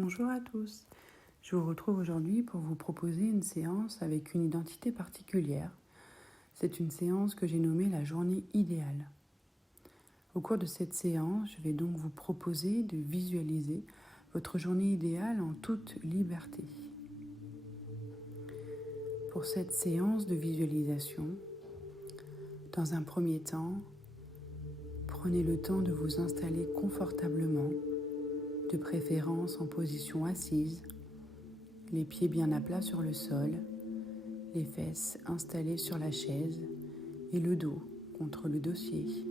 Bonjour à tous, je vous retrouve aujourd'hui pour vous proposer une séance avec une identité particulière. C'est une séance que j'ai nommée la journée idéale. Au cours de cette séance, je vais donc vous proposer de visualiser votre journée idéale en toute liberté. Pour cette séance de visualisation, dans un premier temps, prenez le temps de vous installer confortablement, de préférence en position assise, les pieds bien à plat sur le sol, les fesses installées sur la chaise et le dos contre le dossier.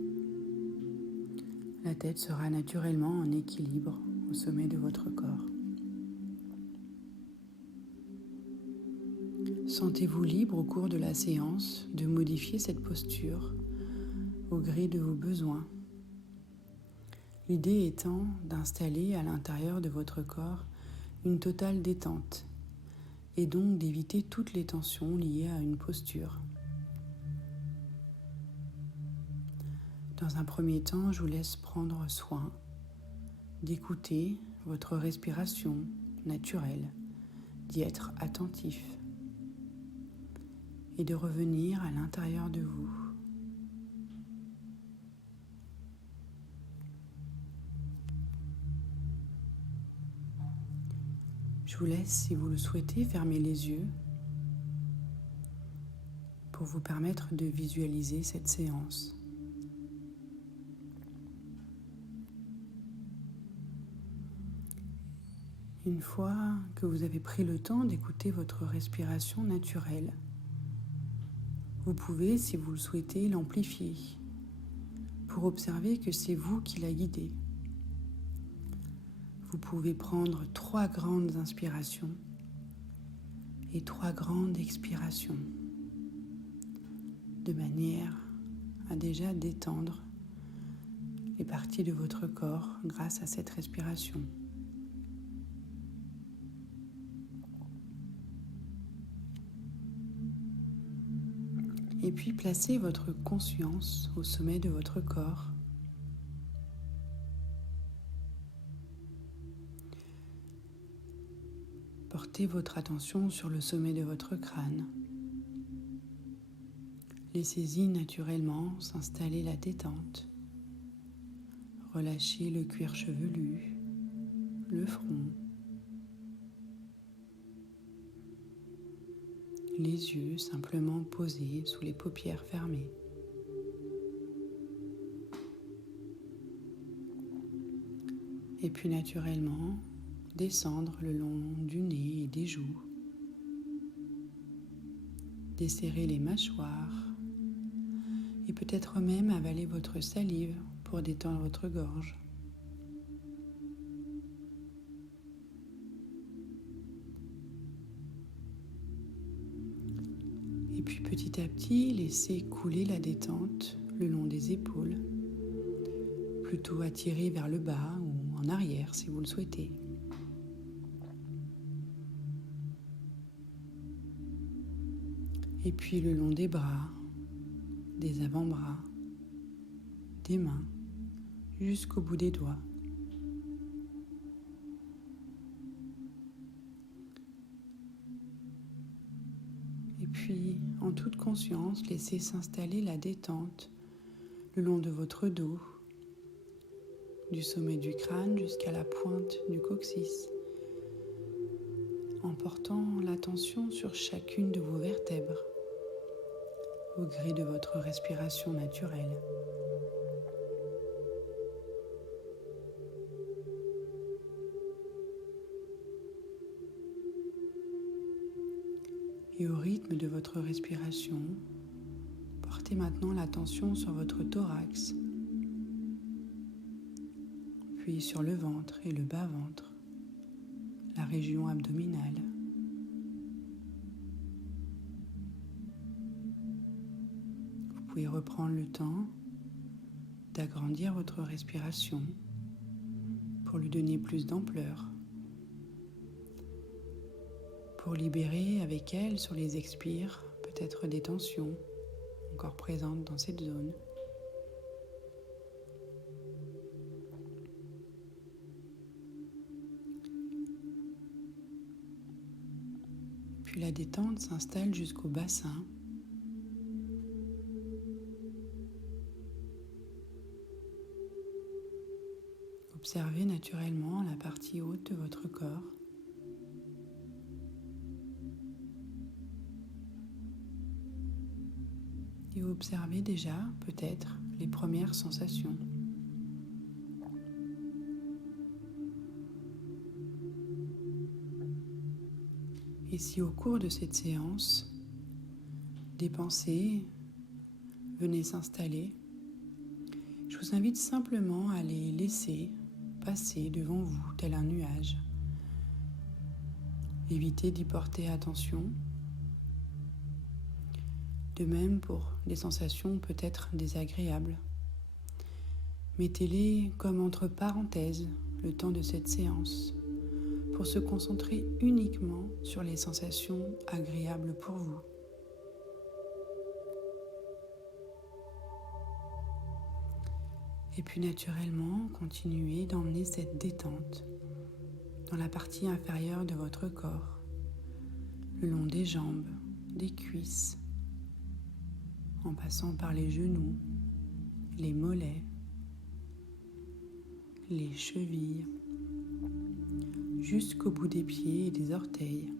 La tête sera naturellement en équilibre au sommet de votre corps. Sentez-vous libre au cours de la séance de modifier cette posture au gré de vos besoins. L'idée étant d'installer à l'intérieur de votre corps une totale détente et donc d'éviter toutes les tensions liées à une posture. Dans un premier temps, je vous laisse prendre soin d'écouter votre respiration naturelle, d'y être attentif et de revenir à l'intérieur de vous. Je vous laisse, si vous le souhaitez, fermer les yeux pour vous permettre de visualiser cette séance. Une fois que vous avez pris le temps d'écouter votre respiration naturelle, vous pouvez, si vous le souhaitez, l'amplifier pour observer que c'est vous qui la guidez. Vous pouvez prendre 3 grandes inspirations et 3 grandes expirations, de manière à déjà détendre les parties de votre corps grâce à cette respiration. Et puis placez votre conscience au sommet de votre corps. Portez votre attention sur le sommet de votre crâne. Laissez-y naturellement s'installer la détente. Relâchez le cuir chevelu, le front, les yeux simplement posés sous les paupières fermées. Et puis naturellement, descendre le long du nez et des joues. Desserrer les mâchoires et peut-être même avaler votre salive pour détendre votre gorge. Et puis petit à petit, laissez couler la détente le long des épaules, plutôt attirée vers le bas ou en arrière si vous le souhaitez. Et puis le long des bras, des avant-bras, des mains, jusqu'au bout des doigts. Et puis, en toute conscience, laissez s'installer la détente le long de votre dos, du sommet du crâne jusqu'à la pointe du coccyx, en portant l'attention sur chacune de vos vertèbres, au gré de votre respiration naturelle. Et au rythme de votre respiration, portez maintenant l'attention sur votre thorax, puis sur le ventre et le bas-ventre, la région abdominale. Vous pouvez reprendre le temps d'agrandir votre respiration pour lui donner plus d'ampleur, pour libérer avec elle sur les expires peut-être des tensions encore présentes dans cette zone. Puis la détente s'installe jusqu'au bassin. Observez naturellement la partie haute de votre corps. Et observez déjà peut-être les premières sensations. Et si au cours de cette séance, des pensées venaient s'installer, je vous invite simplement à les laisser passer devant vous tel un nuage. Évitez d'y porter attention. De même pour des sensations peut-être désagréables. Mettez-les comme entre parenthèses le temps de cette séance pour se concentrer uniquement sur les sensations agréables pour vous. Et puis naturellement, continuez d'emmener cette détente dans la partie inférieure de votre corps, le long des jambes, des cuisses, en passant par les genoux, les mollets, les chevilles, jusqu'au bout des pieds et des orteils.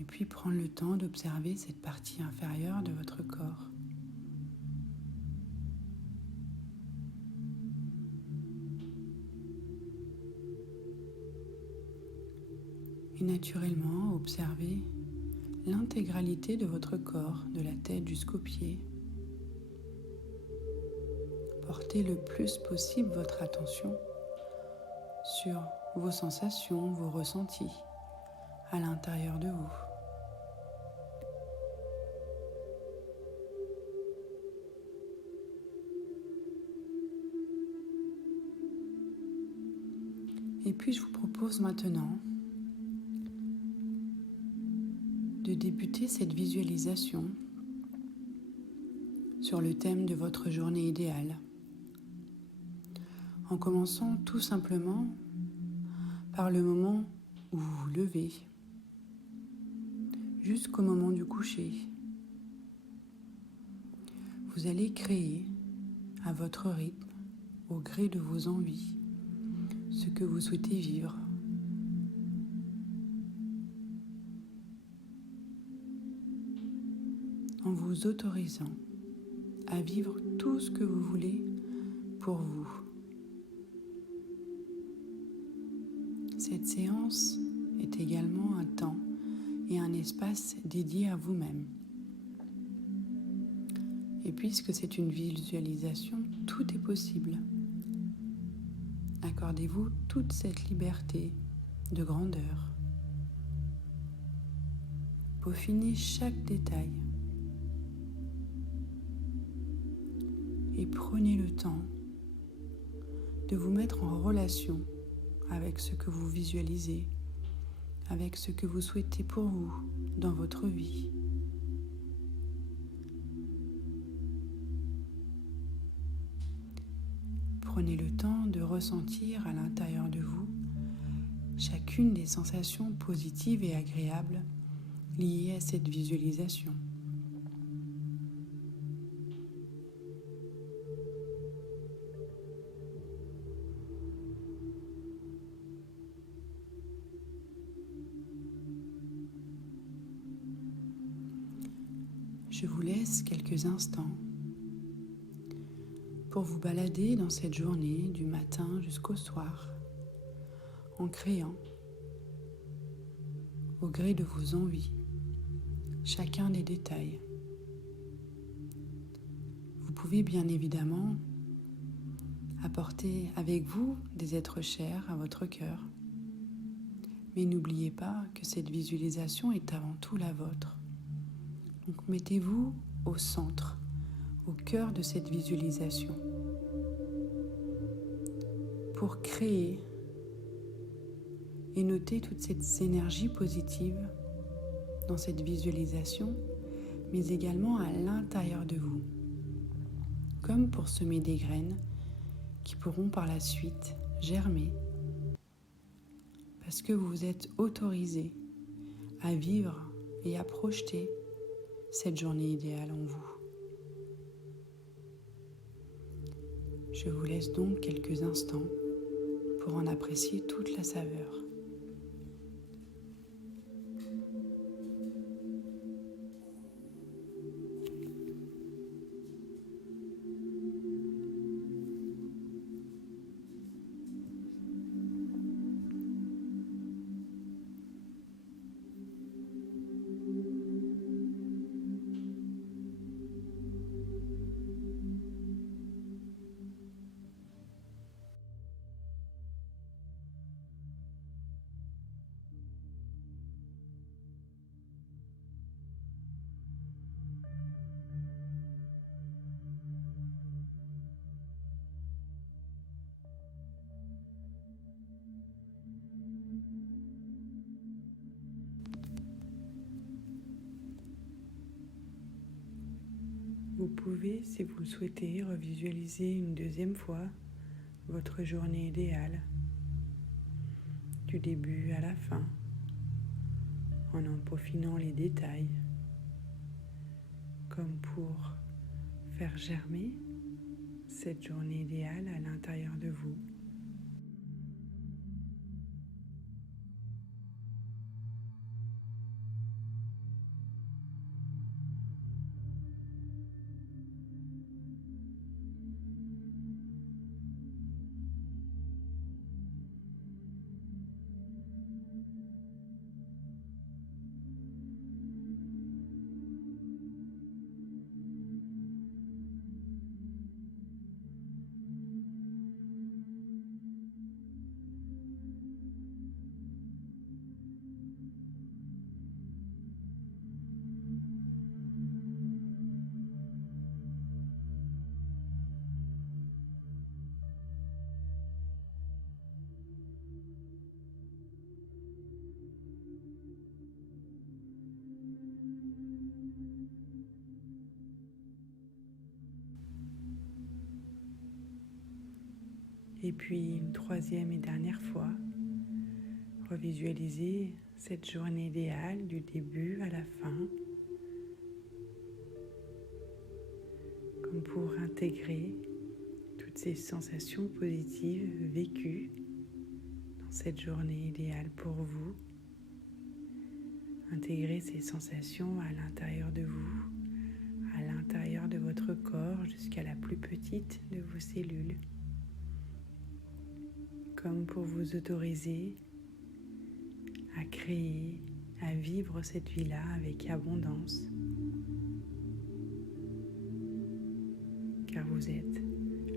Et puis prendre le temps d'observer cette partie inférieure de votre corps. Et naturellement, observez l'intégralité de votre corps, de la tête jusqu'aux pieds. Portez le plus possible votre attention sur vos sensations, vos ressentis à l'intérieur de vous. Et puis je vous propose maintenant de débuter cette visualisation sur le thème de votre journée idéale, en commençant tout simplement par le moment où vous vous levez, jusqu'au moment du coucher. Vous allez créer à votre rythme, au gré de vos envies, ce que vous souhaitez vivre. En vous autorisant à vivre tout ce que vous voulez pour vous. Cette séance est également un temps et un espace dédié à vous-même. Et puisque c'est une visualisation, tout est possible. Accordez-vous toute cette liberté de grandeur. Peaufinez chaque détail. Et prenez le temps de vous mettre en relation avec ce que vous visualisez, avec ce que vous souhaitez pour vous dans votre vie. Prenez le temps de ressentir à l'intérieur de vous chacune des sensations positives et agréables liées à cette visualisation. Je vous laisse quelques instants pour vous balader dans cette journée du matin jusqu'au soir, en créant, au gré de vos envies, chacun des détails. Vous pouvez bien évidemment apporter avec vous des êtres chers à votre cœur, mais n'oubliez pas que cette visualisation est avant tout la vôtre. Donc mettez-vous au centre, au cœur de cette visualisation, pour créer et noter toute cette énergie positive dans cette visualisation, mais également à l'intérieur de vous, comme pour semer des graines qui pourront par la suite germer, parce que vous êtes autorisé à vivre et à projeter cette journée idéale en vous. Je vous laisse donc quelques instants pour en apprécier toute la saveur. Vous pouvez, si vous le souhaitez, revisualiser une deuxième fois votre journée idéale, du début à la fin, en peaufinant les détails, comme pour faire germer cette journée idéale à l'intérieur de vous. Et puis une troisième et dernière fois, revisualisez cette journée idéale du début à la fin, comme pour intégrer toutes ces sensations positives vécues dans cette journée idéale pour vous. Intégrer ces sensations à l'intérieur de vous, à l'intérieur de votre corps, jusqu'à la plus petite de vos cellules. Comme pour vous autoriser à créer, à vivre cette vie-là avec abondance. Car vous êtes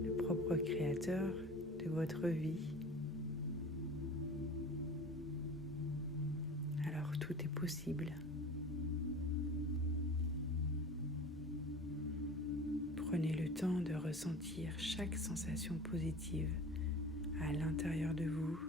le propre créateur de votre vie. Alors tout est possible. Prenez le temps de ressentir chaque sensation positive à l'intérieur de vous.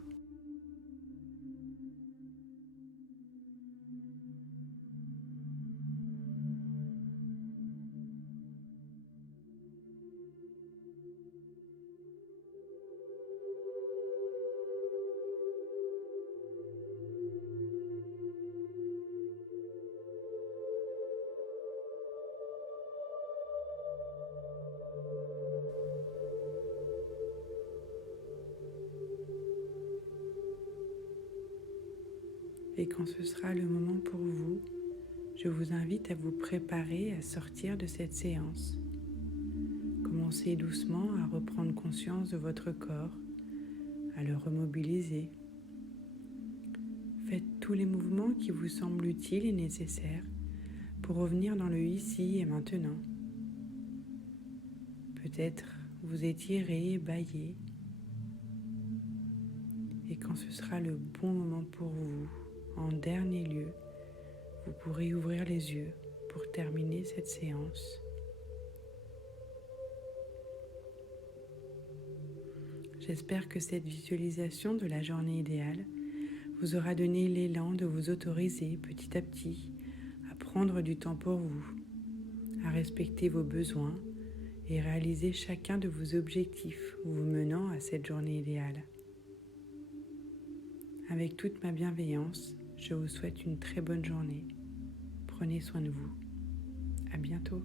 Et quand ce sera le moment pour vous, je vous invite à vous préparer à sortir de cette séance. Commencez doucement à reprendre conscience de votre corps, à le remobiliser. Faites tous les mouvements qui vous semblent utiles et nécessaires pour revenir dans le ici et maintenant. Peut-être vous étirer, bâiller. Et quand ce sera le bon moment pour vous, en dernier lieu, vous pourrez ouvrir les yeux pour terminer cette séance. J'espère que cette visualisation de la journée idéale vous aura donné l'élan de vous autoriser petit à petit à prendre du temps pour vous, à respecter vos besoins et réaliser chacun de vos objectifs vous menant à cette journée idéale. Avec toute ma bienveillance, je vous souhaite une très bonne journée. Prenez soin de vous. À bientôt.